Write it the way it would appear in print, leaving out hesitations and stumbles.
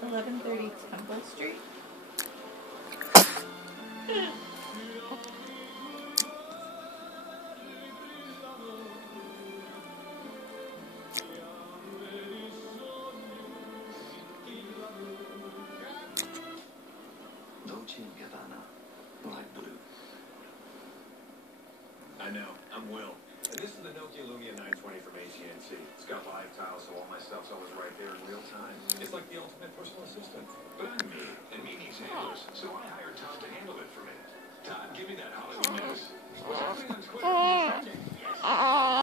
1130 Temple Street. I know. I'm Will. And this is the Nokia Lumia 920 from AT&T. It's got live tiles, so all my stuff's always right there in real time. It's like the ultimate personal assistant. But I'm me, and me needs handlers, so I hired Todd to handle it for me. Todd, give me that Hollywood news. What's happening on Twitter?